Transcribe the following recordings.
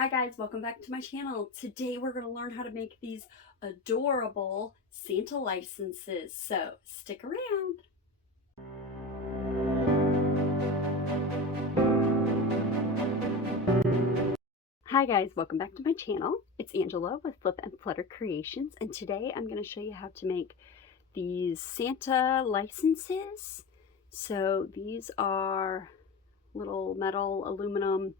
Hi guys, welcome back to my channel. Today we're going to learn how to make these adorable Santa licenses, so stick around. Hi guys, welcome back to my channel. It's Angela with Flip and Flutter Creations, and today I'm going to show you how to make these Santa licenses. So these are little metal aluminum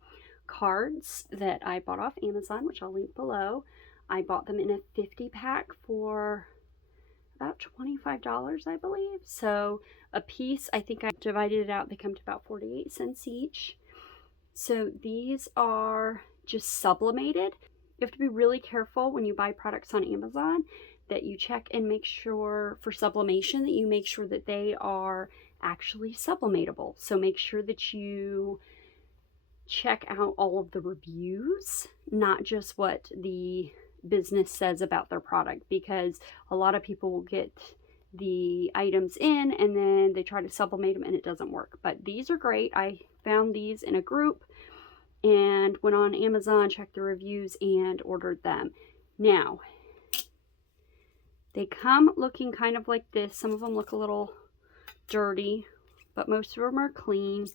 cards that I bought off Amazon, which I'll link below. I bought them in a 50 pack for about $25, I believe. So a piece, I think I divided it out, they come to about 48 cents each. So these are just sublimated. You have to be really careful when you buy products on Amazon that you check and make sure for sublimation that you make sure that they are actually sublimatable. So make sure that you check out all of the reviews, not just what the business says about their product, because a lot of people will get the items in and then they try to sublimate them and it doesn't work. But these are great. I found these in a group and went on Amazon, checked the reviews, and ordered them. Now, they come looking kind of like this. Some of them look a little dirty, but most of them are clean.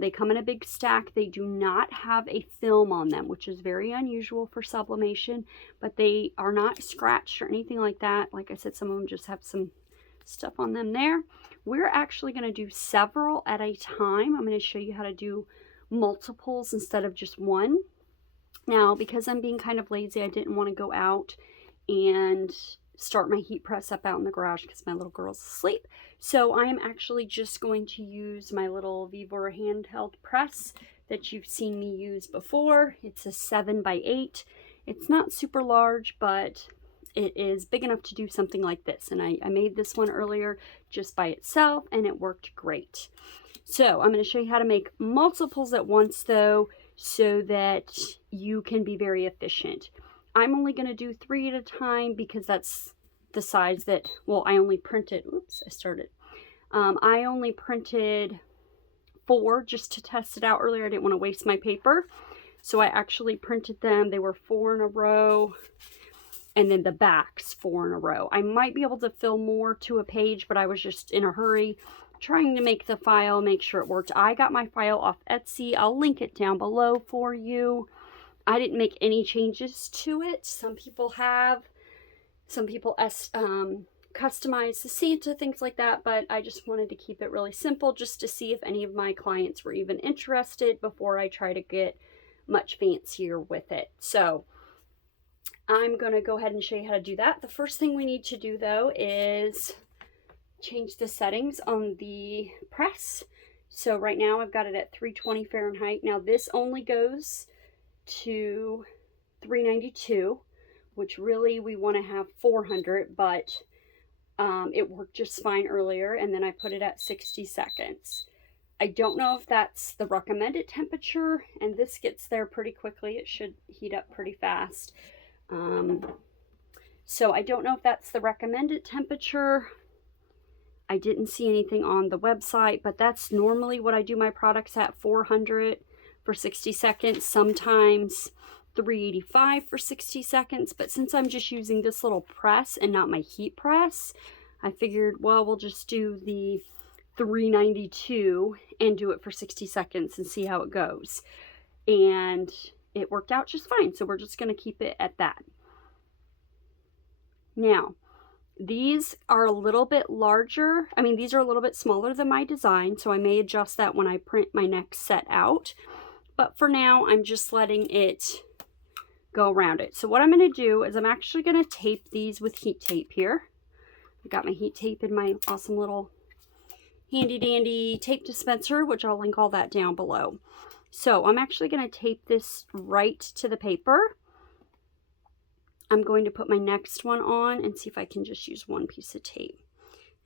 They come in a big stack. They do not have a film on them, which is very unusual for sublimation, but they are not scratched or anything like that. Like I said, some of them just have some stuff on them there. We're actually going to do several at a time. I'm going to show you how to do multiples instead of just one. Now, because I'm being kind of lazy, I didn't want to go out and start my heat press up out in the garage because my little girl's asleep. So I am actually just going to use my little Vivor handheld press that you've seen me use before. It's a 7x8. It's not super large, but it is big enough to do something like this. And I made this one earlier just by itself and it worked great. So I'm going to show you how to make multiples at once though, so that you can be very efficient. I'm only going to do 3 at a time because that's the size that, well, I only printed, oops, I only printed 4 just to test it out earlier. I didn't want to waste my paper. So I actually printed them. They were 4 in a row, and then the backs 4 in a row. I might be able to fill more to a page, but I was just in a hurry trying to make the file, make sure it worked. I got my file off Etsy. I'll link it down below for you. I didn't make any changes to it. Some people have. Some people customize the Santa, things like that, but I just wanted to keep it really simple just to see if any of my clients were even interested before I try to get much fancier with it. So I'm going to go ahead and show you how to do that. The first thing we need to do though is change the settings on the press. So right now I've got it at 320 Fahrenheit. Now this only goes to 392, which really we want to have 400, but it worked just fine earlier, and then I put it at 60 seconds. I don't know if that's the recommended temperature, and this gets there pretty quickly. It should heat up pretty fast. So I don't know if that's the recommended temperature. I didn't see anything on the website, but that's normally what I do my products at, 400 for 60 seconds, sometimes 385 for 60 seconds. But since I'm just using this little press and not my heat press, I figured, well, we'll just do the 392 and do it for 60 seconds and see how it goes. And it worked out just fine. So we're just going to keep it at that. Now, these are a little bit larger. I mean, these are a little bit smaller than my design, so I may adjust that when I print my next set out. But for now, I'm just letting it go around it. So what I'm going to do is I'm actually going to tape these with heat tape here. I've got my heat tape in my awesome little handy dandy tape dispenser, which I'll link all that down below. So I'm actually going to tape this right to the paper. I'm going to put my next one on and see if I can just use one piece of tape.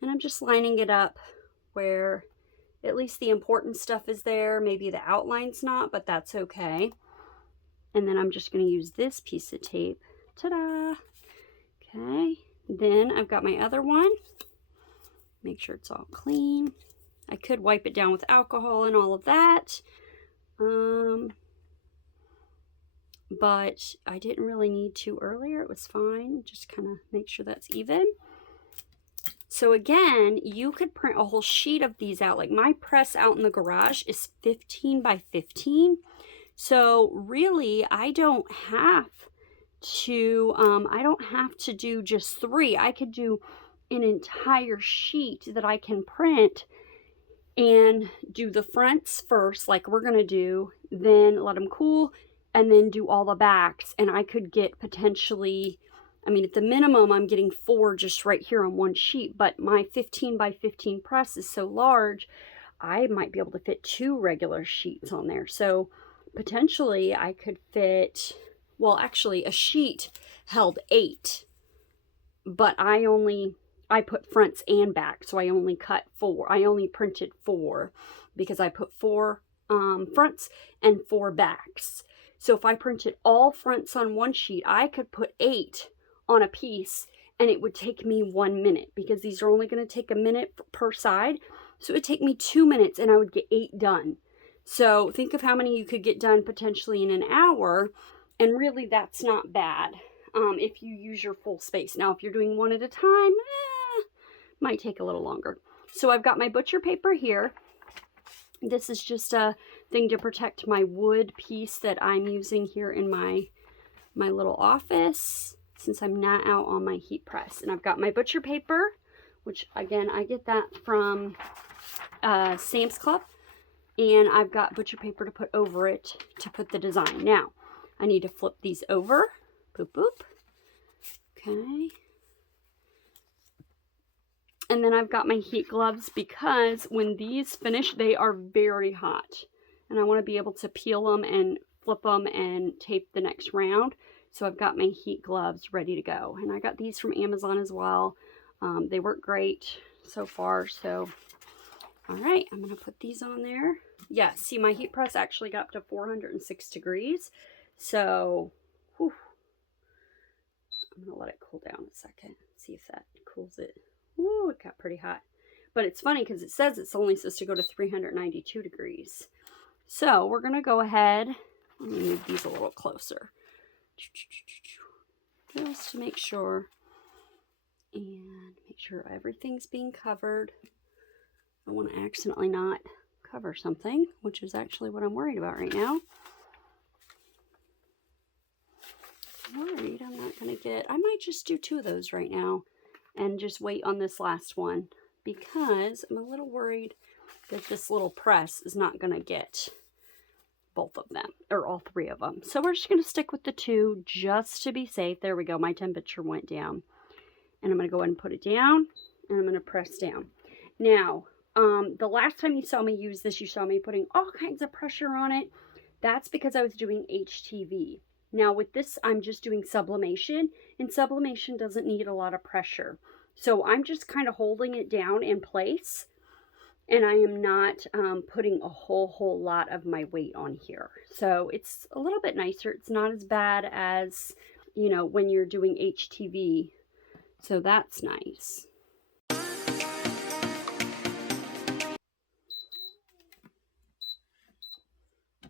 And I'm just lining it up where at least the important stuff is there. Maybe the outline's not, but that's okay. And then I'm just going to use this piece of tape. Ta-da! Okay. Then I've got my other one. Make sure it's all clean. I could wipe it down with alcohol and all of that. but I didn't really need to earlier. It was fine. Just kind of make sure that's even. So again, you could print a whole sheet of these out. Like my press out in the garage is 15 by 15. So really, I don't have to do just 3. I could do an entire sheet that I can print and do the fronts first, like we're going to do, then let them cool, and then do all the backs. And I could get potentially, I mean, at the minimum, I'm getting 4 just right here on one sheet, but my 15 by 15 press is so large, I might be able to fit 2 regular sheets on there. So potentially I could fit, well, actually a sheet held 8, but I put fronts and backs, so I only cut 4. I only printed 4 because I put 4 fronts and 4 backs. So if I printed all fronts on one sheet, I could put 8 on a piece and it would take me 1 minute, because these are only going to take a minute per side. So it would take me 2 minutes and I would get 8 done. So think of how many you could get done potentially in an hour, and really that's not bad if you use your full space. Now if you're doing one at a time, might take a little longer. So I've got my butcher paper here. This is just a thing to protect my wood piece that I'm using here in my little office, since I'm not out on my heat press. And I've got my butcher paper, which again, I get that from Sam's Club. And I've got butcher paper to put over it to put the design. Now, I need to flip these over. Boop, boop. Okay. And then I've got my heat gloves, because when these finish, they are very hot. And I want to be able to peel them and flip them and tape the next round. So I've got my heat gloves ready to go. And I got these from Amazon as well. They work great so far. So, all right, I'm going to put these on there. Yeah, see, my heat press actually got up to 406 degrees. So, whew, I'm going to let it cool down a second. See if that cools it. Ooh, it got pretty hot. But it's funny because it says it's only supposed to go to 392 degrees. So we're going to go ahead. Let me move these a little closer. Just to make sure. And make sure everything's being covered. I don't want to accidentally not cover something, which is actually what I'm worried about right now. I'm worried I'm not going to get, I might just do 2 of those right now and just wait on this last one, because I'm a little worried that this little press is not going to get both of them, or all 3 of them. So we're just going to stick with the 2 just to be safe. There we go. My temperature went down. And I'm going to go ahead and put it down, and I'm going to press down. Now, the last time you saw me use this, you saw me putting all kinds of pressure on it. That's because I was doing HTV. Now with this, I'm just doing sublimation, and sublimation doesn't need a lot of pressure. So I'm just kind of holding it down in place, and I am not putting a whole lot of my weight on here. So it's a little bit nicer. It's not as bad as, you know, when you're doing HTV. So that's nice.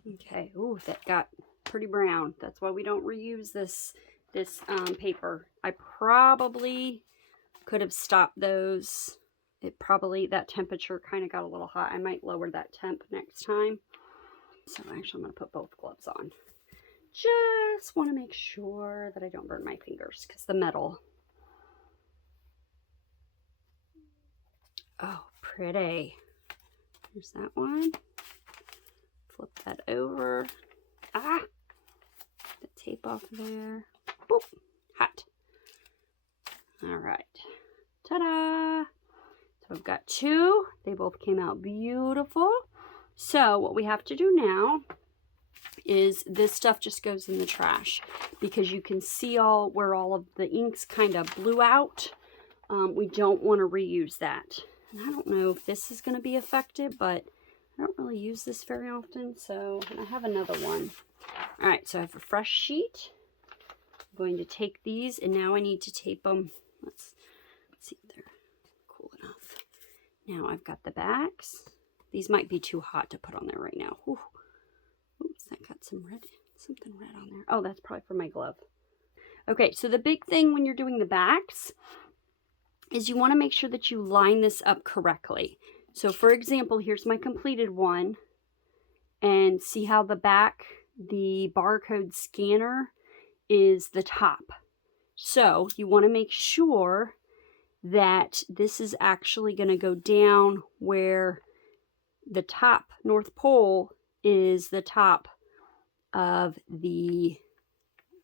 Okay, ooh, that got pretty brown. That's why we don't reuse this paper. I probably could have stopped those. That temperature kind of got a little hot. I might lower that temp next time. So actually I'm going to put both gloves on. Just want to make sure that I don't burn my fingers, because the metal. Oh, pretty. Here's that one. Flip that over. Ah! The tape off there. Boop. Hot. All right. Ta-da! So I've got 2. They both came out beautiful. So what we have to do now is this stuff just goes in the trash, because you can see where all of the inks kind of blew out. We don't want to reuse that. And I don't know if this is going to be affected, but I don't really use this very often, so I have another one. All right, so I have a fresh sheet. I'm going to take these, and now I need to tape them. Let's see if they're cool enough. Now I've got the backs. These might be too hot to put on there right now. Whew. Oops, that got some red. something red on there. Oh, that's probably for my glove. Okay, so the big thing when you're doing the backs is you want to make sure that you line this up correctly. So for example, here's my completed one, and see how the back, the barcode scanner is the top. So you want to make sure that this is actually going to go down where the top North Pole is the top of the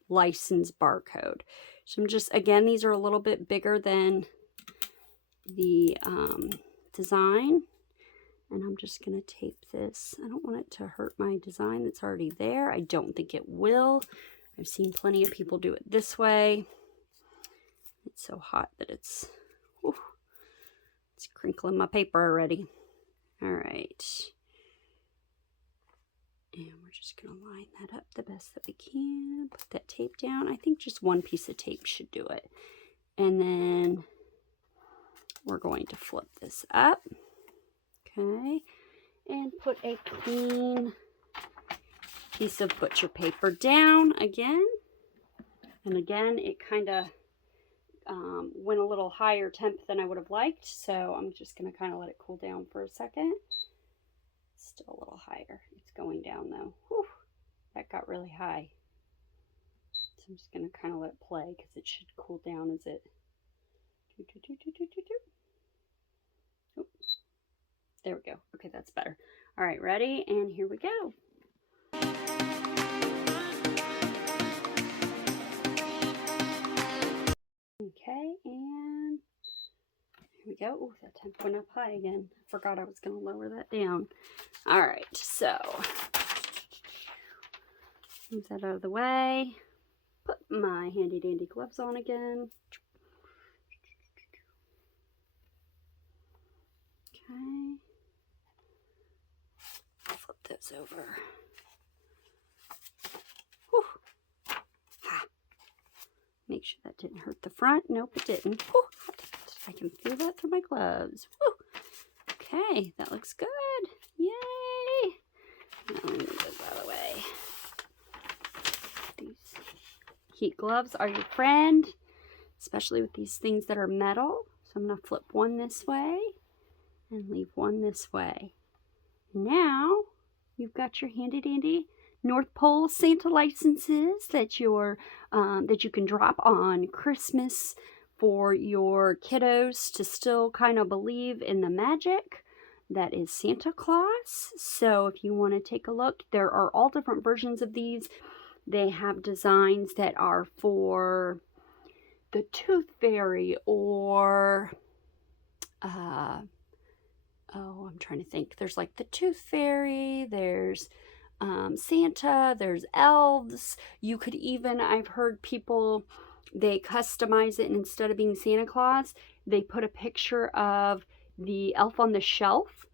license barcode. So I'm just, again, these are a little bit bigger than the design, and I'm just going to tape this. I don't want it to hurt my design that's already there. I don't think it will. I've seen plenty of people do it this way. It's so hot that it's crinkling my paper already. All right. And we're just going to line that up the best that we can. Put that tape down. I think just one piece of tape should do it. And then we're going to flip this up. Okay. And put a clean piece of butcher paper down again. And again, it kind of went a little higher temp than I would have liked. So I'm just going to kind of let it cool down for a second. Still a little higher. It's going down though. Whew, that got really high. So I'm just going to kind of let it play because it should cool down as it. Oh, there we go. Okay, that's better. All right, ready? And here we go. Okay, and here we go. Oh, that temp went up high again. I forgot I was going to lower that down. All right, so move that out of the way. Put my handy dandy gloves on again. Okay. Flip those over. Whew. Ha. Make sure that didn't hurt the front. Nope, it didn't. Whew. I can feel that through my gloves. Whew. Okay, that looks good. Yay! Now let me move those out of the way. These heat gloves are your friend, especially with these things that are metal. So I'm going to flip one this way and leave one this way. Now you've got your handy dandy North Pole Santa licenses that that you can drop on Christmas for your kiddos to still kind of believe in the magic that is Santa Claus. So if you want to take a look, there are all different versions of these. They have designs that are for the Tooth Fairy or oh, I'm trying to think. There's like the Tooth Fairy, there's Santa, there's elves. You could even, I've heard people, they customize it, and instead of being Santa Claus, they put a picture of the elf on the shelf,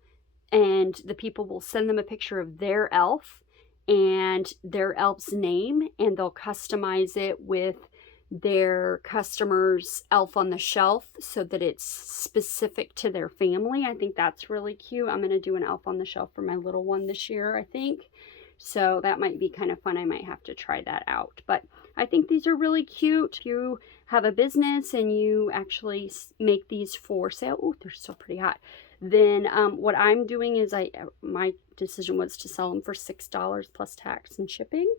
and the people will send them a picture of their elf and their elf's name, and they'll customize it with their customer's elf on the shelf so that it's specific to their family. I think that's really cute. I'm going to do an elf on the shelf for my little one this year, I think. So that might be kind of fun. I might have to try that out. But I think these are really cute. If you have a business and you actually make these for sale, oh, they're still pretty hot. Then what I'm doing is my decision was to sell them for $6 plus tax and shipping.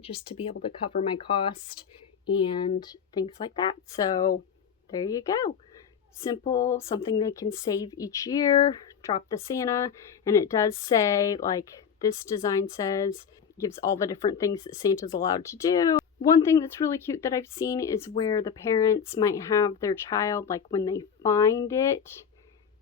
Just to be able to cover my cost and things like that. So there you go. Simple, something they can save each year. Drop the Santa, and it does say, like this design says, gives all the different things that Santa's allowed to do. One thing that's really cute that I've seen is where the parents might have their child, like when they find it,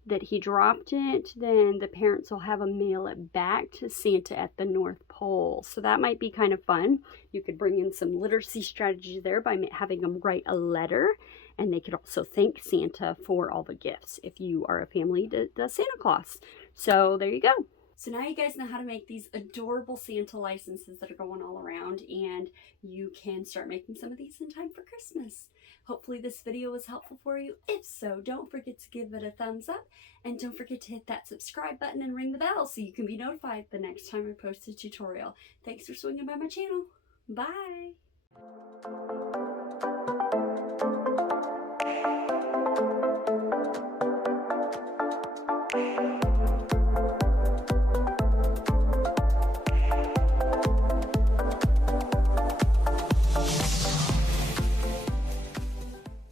that he dropped it, then the parents will have him mail it back to Santa at the North Pole. So that might be kind of fun. You could bring in some literacy strategies there by having them write a letter, and they could also thank Santa for all the gifts if you are a family that does Santa Claus. So there you go. So now you guys know how to make these adorable Santa licenses that are going all around, and you can start making some of these in time for Christmas. Hopefully this video was helpful for you. If so, don't forget to give it a thumbs up, and don't forget to hit that subscribe button and ring the bell so you can be notified the next time I post a tutorial. Thanks for swinging by my channel. Bye!